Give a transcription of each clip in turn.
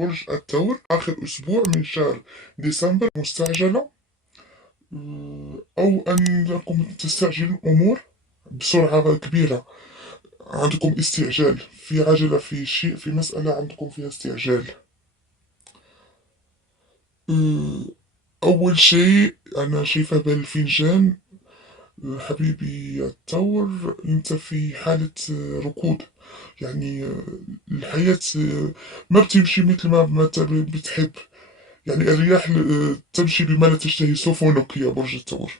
برج الثور آخر أسبوع من شهر ديسمبر مستعجلة، أو أنكم تستعجلوا الأمور بسرعة كبيرة. عندكم استعجال في عجلة، في شيء، في مسألة عندكم فيها استعجال. أه، أول شيء أنا شايفة بالفنجان، حبيبي الثور، أنت في حالة ركود. يعني الحياة ما بتمشي مثل ما أنت بتحب. يعني الرياح تمشي بما لا تشتهي سفنك يا برج الثور.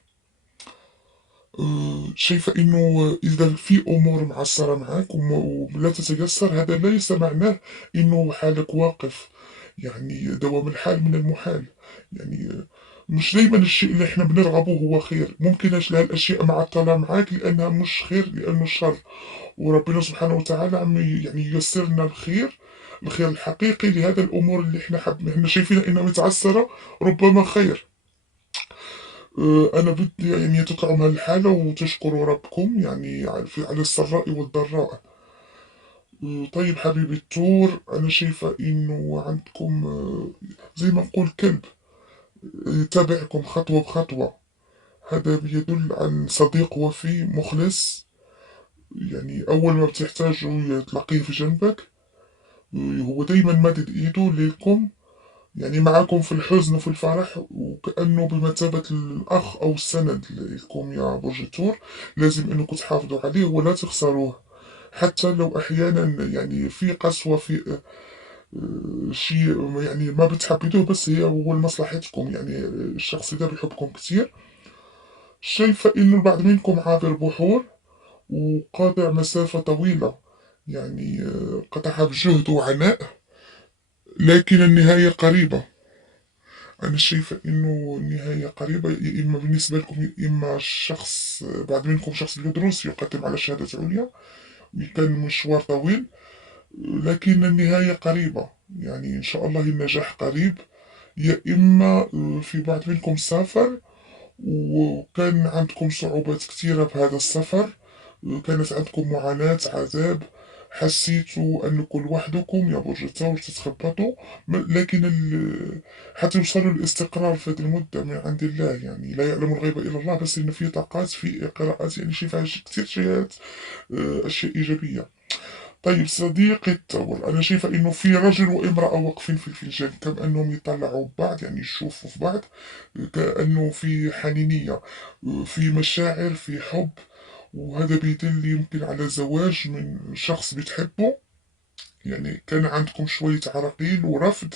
شايفة إنه إذا في أمور معصرة معك ولا تتيسر، هذا ليس معناه إنه حالك واقف. يعني دوام الحال من المحال. يعني مش دايما الشيء اللي احنا بنرغبه هو خير. ممكن الأشياء معطلة معاك لأنها مش خير، لأنه شر. وربنا سبحانه وتعالى عم يعني ييسر لنا الخير، الخير الحقيقي لهذا الأمور اللي احنا شايفينها إنها متعسرة، ربما خير. أنا بدي يعني تطلعوا من الحالة وتشكروا ربكم، يعني على السراء والضراء. طيب حبيبي التور، أنا شايفة إنه عندكم زي ما نقول كلب يتابعكم خطوة بخطوة. هذا بيدل عن صديق وفي مخلص. يعني أول ما بتحتاجوا تلاقيه في جنبك. هو دايما مادد إيده ليكم، يعني معاكم في الحزن وفي الفرح، وكأنه بمثابة الأخ أو السند لكم يا برج الثور. لازم أنكم تحافظوا عليه ولا تخسروه. حتى لو أحيانا يعني في قسوة، في شيء يعني ما بتحبدوه، بس هو لمصلحتكم. يعني الشخص ده بيحبكم كتير. شايفة إنه البعض منكم عابر بحور وقاطع مسافة طويلة، يعني قطعها بجهد وعناء، لكن النهاية قريبة. أنا شايفة إنه النهاية قريبة، يا إما بالنسبة لكم، يا إما الشخص بعد منكم شخص يدرس يقدم على شهادة عليا. كان مشوار طويل، لكن النهاية قريبة. يعني إن شاء الله النجاح قريب. يا إما في بعض منكم سافر وكان عندكم صعوبات كثيرة بهذا السفر. كانت عندكم معاناة، عذاب. حسيتوا أنكم لوحدكم يا برج الثور تتخبطوا. لكن حتوصلوا للاستقرار في هذه المدة من عند الله. يعني لا يعلم الغيب إلا الله، بس إن في طاقات، في قراءات، يعني شايفها كثير شيئات، أشياء إيجابية. طيب صديقي الثور، أنا شايفة إنه في رجل وامرأة واقفين في الفنجان، كأنهم يطلعوا ببعض، يعني يشوفوا في بعض. كأنه في حنينية، في مشاعر، في حب. وهذا بيدل يمكن على زواج من شخص بتحبه. يعني كان عندكم شوية عراقيل ورفض،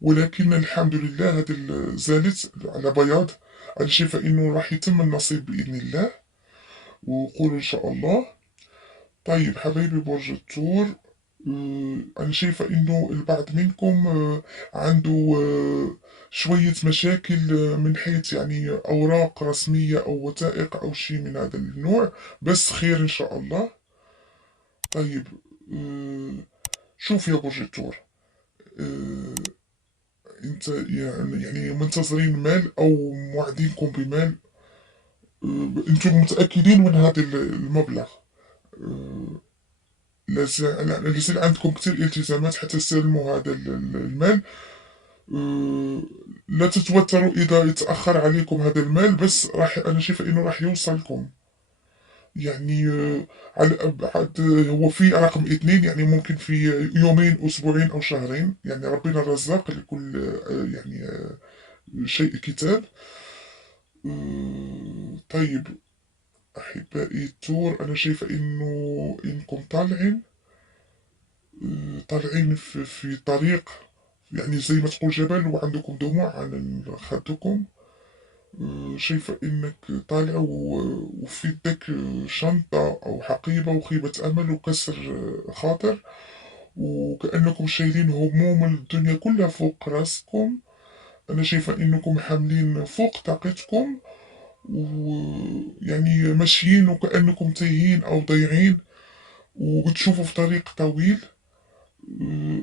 ولكن الحمد لله هذه زالت على بياض. أنا شايفة إنه راح يتم النصيب بإذن الله، وقولوا إن شاء الله. طيب حبايبي برج الثور، أنا شايفة إنه البعض منكم عنده شوية مشاكل، من حيث يعني أوراق رسمية أو وثائق أو شيء من هذا النوع، بس خير إن شاء الله. طيب آه، شوف يا برج الثور، آه، أنت يعني منتظرين مال أو موعدينكم بمال. أنتم متأكدين من هذا المبلغ. آه، لازال عندكم كتير التزامات حتى تستلموا هذا المال. أه، لا تتوتروا إذا يتأخر عليكم هذا المال، بس أنا شايف إنه راح يوصلكم. يعني على أبعد، هو في رقم اثنين، يعني ممكن في يومين، أسبوعين، أو شهرين. يعني ربنا الرزاق لكل يعني شيء كتاب. طيب أحبائي التور، أنا شايفة إنكم طالعين في طريق، يعني زي ما تقول جبل وعندكم دموع على خدكم. شايفة إنك طالع وفي يدك شنطة أو حقيبة وخيبة أمل وكسر خاطر، وكأنكم شايلين هموم الدنيا كلها فوق راسكم. أنا شايفة إنكم حاملين فوق طاقتكم، ويعني ماشيين وكأنكم تايهين أو ضايعين، وبتشوفوا في طريق طويل.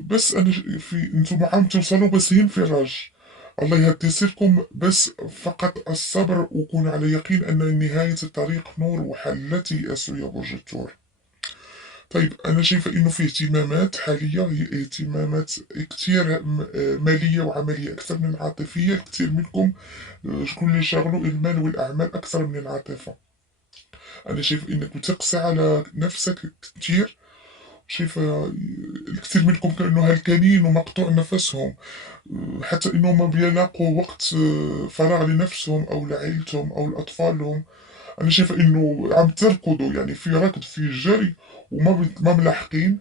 بس انا انتم عم توصلوا، بس هي انفراج. الله يهدي سيركم، بس فقط الصبر، وكون على يقين ان نهاية الطريق نور وحلتي يا برج الثور. طيب أنا شايفة إنه في اهتمامات حالية هي اهتمامات كتير مالية وعملية أكثر من العاطفية. كتير منكم شكون اللي شاغلو المال والأعمال أكثر من العاطفة. أنا شايف إنك بتقسى على نفسك كتير. شايفة الكثير منكم كأنه هلكانين ومقطوع نفسهم، حتى إنهم ما بيلاقوا وقت فراغ لنفسهم أو لعائلتهم أو لأطفالهم. أنا شايفة إنه عم تركضوا، يعني في ركض في جري ما ملاحقين.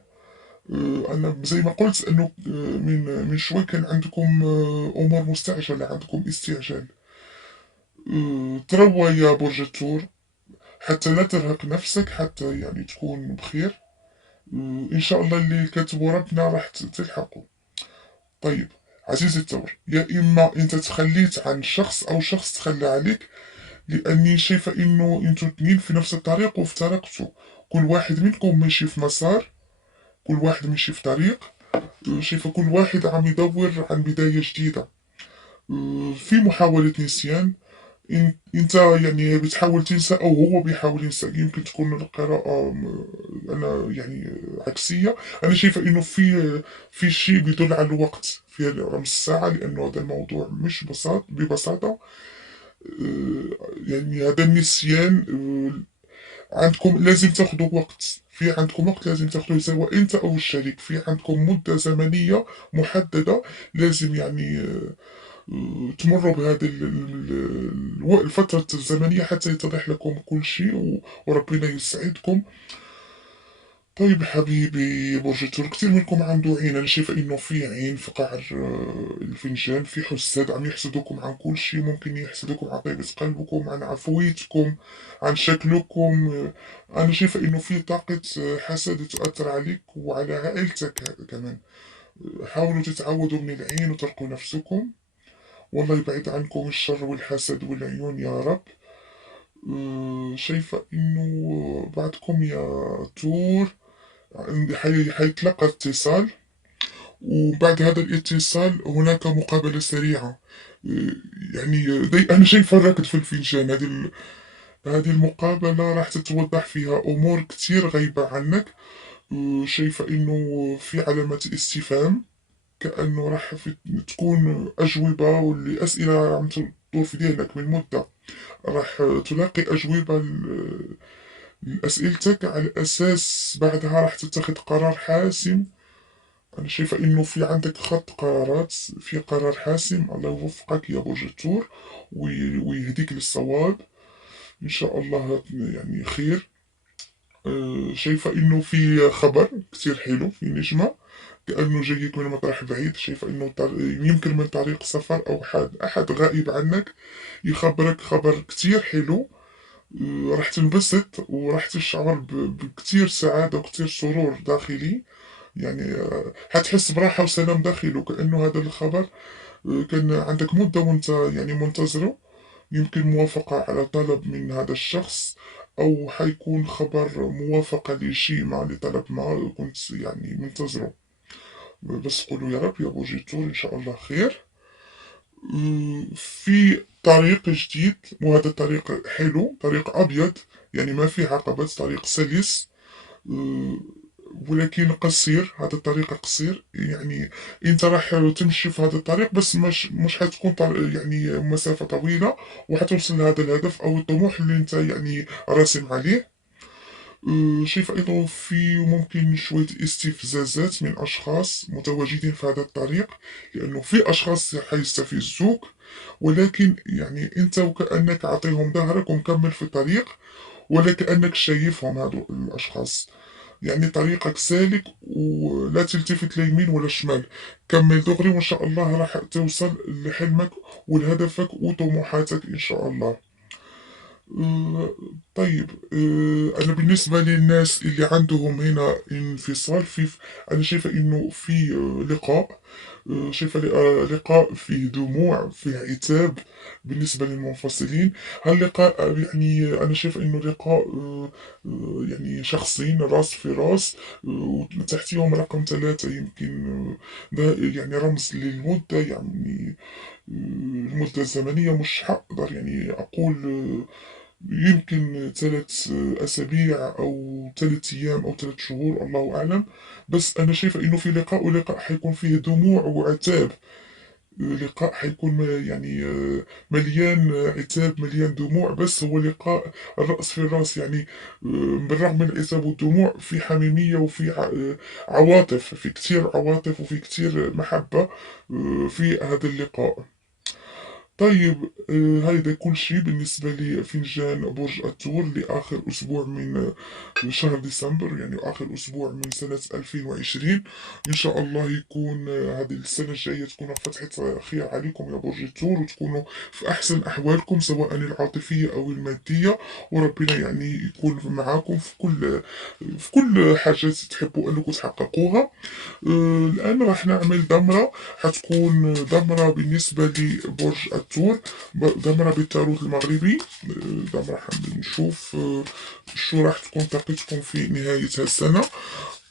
أنا زي ما قلت إنه من شوي كان عندكم أمور مستعجلة، عندكم استعجال. تروى يا برج الثور حتى لا ترهق نفسك، حتى يعني تكون بخير. إن شاء الله اللي كاتبه ربنا راح تلحقه. طيب عزيزي الثور، يا إما أنت تخليت عن شخص أو شخص تخلى عليك، لأني شايفة إنه أنتوا اتنين في نفس الطريق وافترقتوا. كل واحد منكم ماشي في مسار، كل واحد ماشي في طريق. شايفة كل واحد عم يدور عن بداية جديدة. في محاولة نسيان. انت يعني بتحاول تنسى او هو بيحاول ينسى. يمكن تكون القراءة انا يعني عكسية. انا شايفة انه في شيء بيدل على الوقت في رمز الساعة، لانه هذا الموضوع مش ببساطة. يعني هذا النسيان عندكم لازم تاخدوا وقت. في عندكم وقت لازم تاخدوه سواء انت او الشريك. في عندكم مدة زمنية محددة لازم يعني تمروا بهذه الفترة الزمنية حتى يتضح لكم كل شيء وربنا يسعدكم. طيب حبيبي برج الثور، كتير منكم عنده عين. أنا شايفة إنه في عين في قعر الفنجان، في حساد عم يحسدوكم عن كل شيء. ممكن يحسدوكم عن طيبة قلبكم، عن عفويتكم، عن شكلكم. أنا شايفة إنه في طاقة حسد تؤثر عليك وعلى عائلتك كمان. حاولوا تتعودوا من العين وتركوا نفسكم. والله يبعد عنكم الشر والحسد والعيون يا رب. شايفة إنه بعدكم يا تور حيتلقى اتصال، وبعد هذا الاتصال هناك مقابلة سريعة. أه، يعني أنا شايفة الركض في الفنجان. هذه المقابلة راح تتوضح فيها أمور كتير غايبة عنك. شايفة إنه في علامة استفهام، كأنه راح تكون أجوبة لأسئلة عم تدور في ذهنك من مدة. راح تلاقي أجوبة لأسئلتك، على أساس بعدها راح تتخذ قرار حاسم. أنا شايفة إنه في عندك خط قرارات، في قرار حاسم. الله يوفقك يا برج الثور ويهديك للصواب إن شاء الله، يعني خير. شايفة إنه في خبر كتير حلو، في نجمة كأنه جايك من مطرح بعيد. شايفة إنه يمكن من طريق سفر أو أحد غائب عنك يخبرك خبر كتير حلو. راح تنبسط وراح تشعر بكتير سعادة وكتير سرور داخلي. يعني حتحس براحة وسلام داخلي، وكأنه هذا الخبر كان عندك مدة وانت يعني منتظره. يمكن موافقة على طلب من هذا الشخص، أو حيكون خبر موافقة لشيء ما، لطلب ما كنت يعني منتظره. بس قولوا يا رب يا برج الثور إن شاء الله خير. في طريق جديد، وهذا الطريق حلو، طريق أبيض، يعني ما في عقبات، طريق سلس. أه، ولكن قصير. هذا الطريق قصير، يعني انت راح تمشي في هذا الطريق، بس مش حتكون يعني مسافة طويلة، وحتوصل لهذا الهدف او الطموح اللي انت يعني راسم عليه. شايف أيضا في ممكن شوية استفزازات من أشخاص متواجدين في هذا الطريق، لأنه في أشخاص حيستفزوك، ولكن يعني أنت وكأنك عطيهم ظهرك ومكمل في الطريق، ولا كأنك شايفهم هذو الأشخاص. يعني طريقك سالك ولا تلتفت ليمين ولا شمال. كمل دغري وإن شاء الله راح توصل لحلمك ولهدفك وطموحاتك إن شاء الله. آه، طيب أنا بالنسبة للناس اللي عندهم هنا انفصال أنا شايفة إنه في لقاء. شايفة لقاء فيه دموع، فيه عتاب بالنسبة للمنفصلين. هاللقاء يعني أنا شايف إنه لقاء يعني شخصين راس في راس. وتحتيهم رقم 3 يمكن. ده يعني رمز للمدة، يعني المدة الزمنية. مش حقدر يعني أقول يمكن 3 أسابيع أو 3 أيام أو 3 شهور، الله أعلم. بس أنا شايفة إنه في لقاء، ولقاء حيكون فيه دموع وعتاب. لقاء حيكون يعني مليان عتاب، مليان دموع، بس هو لقاء الرأس في الرأس يعني. بالرغم من العتاب والدموع في حميمية، وفي عواطف، في كتير عواطف وفي كتير محبة في هذا اللقاء. طيب، هيدا كل شيء بالنسبة لفنجان برج الثور لآخر أسبوع من شهر ديسمبر، يعني آخر أسبوع من سنة 2020. إن شاء الله يكون هذه السنة الجاية تكون فتحة خير عليكم يا برج الثور، وتكونوا في أحسن أحوالكم سواء العاطفية أو المادية. وربنا يعني يكون معاكم في كل حاجة تحبوا أنكم تحققوها. الآن راح نعمل دمرة، حتكون دمرة بالنسبة لبرج الثور، دمرة بالتاروت المغربي. دمرة حابين نشوف شو راح تكون طاقتكم في نهاية السنة،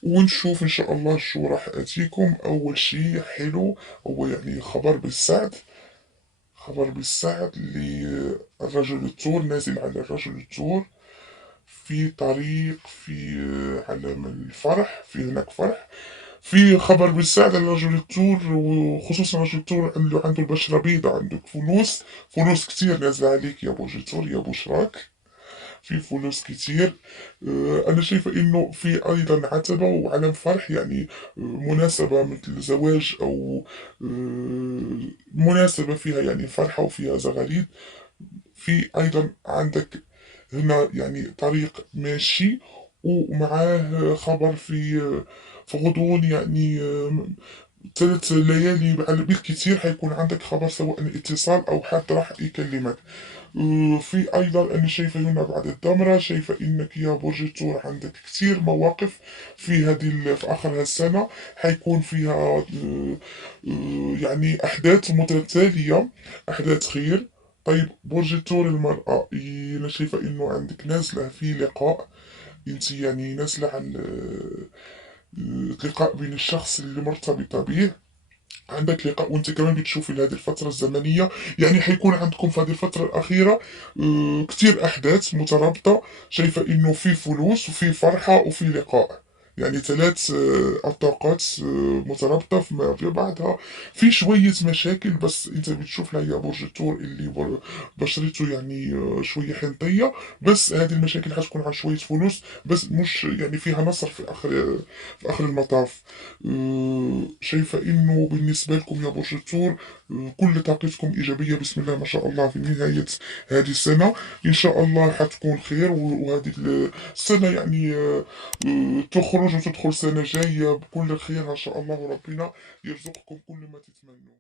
ونشوف إن شاء الله شو راح أتيكم. أول شي حلو هو يعني خبر بالسعد، خبر بالسعد للرجل الثور، نازل على الرجل الثور في طريق، في علم الفرح، في هناك فرح. في خبر بالسعد على رجل الثور، وخصوصا رجل الثور اللي عنده البشرة بيضاء، عندك فلوس، فلوس كتير نازلة عليك يا برج الثور، يا بشراك، في فلوس كتير. أنا شايفة إنه في أيضا عتبة وعلم فرح، يعني مناسبة مثل زواج، أو مناسبة فيها يعني فرحة وفيها زغاريد. في أيضا عندك هنا يعني طريق ماشي، ومعاه خبر في غضون يعني 3 ليالي بالكثير حيكون عندك خبر، سواء اتصال أو حد راح يكلمك. في أيضا أنا شايفة هنا بعد الدمرة، شايفة إنك يا برج الثور عندك كتير مواقف في في آخر هالسنة، حيكون فيها يعني أحداث متتالية، أحداث خير. طيب برج الثور المرأة، أنا شايفة إنه عندك نازلة في لقاء، انت يعني نازلة عن لقاء بين الشخص اللي مرتبطة به. عندك لقاء وانت كمان بتشوفي لهذه الفترة الزمنية، يعني حيكون عندكم في هذه الفترة الأخيرة كتير أحداث مترابطة. شايفة إنه في فلوس وفي فرحة وفي لقاء، يعني 3 طاقات مترابطة في بعضها. في شوية مشاكل، بس انت بتشوف لها يا برج الثور اللي بشرته يعني شوية حنطية. بس هذه المشاكل حتكون عن شوية فلوس، بس مش يعني فيها نصر في آخر المطاف. شايفة إنه بالنسبة لكم يا برج الثور كل طاقتكم إيجابية، بسم الله ما شاء الله، في نهاية هذه السنة. إن شاء الله حتكون خير، وهذه السنة يعني تخرج وتدخل سنة جاية بكل خير إن شاء الله، وربنا يرزقكم كل ما تتمنوا.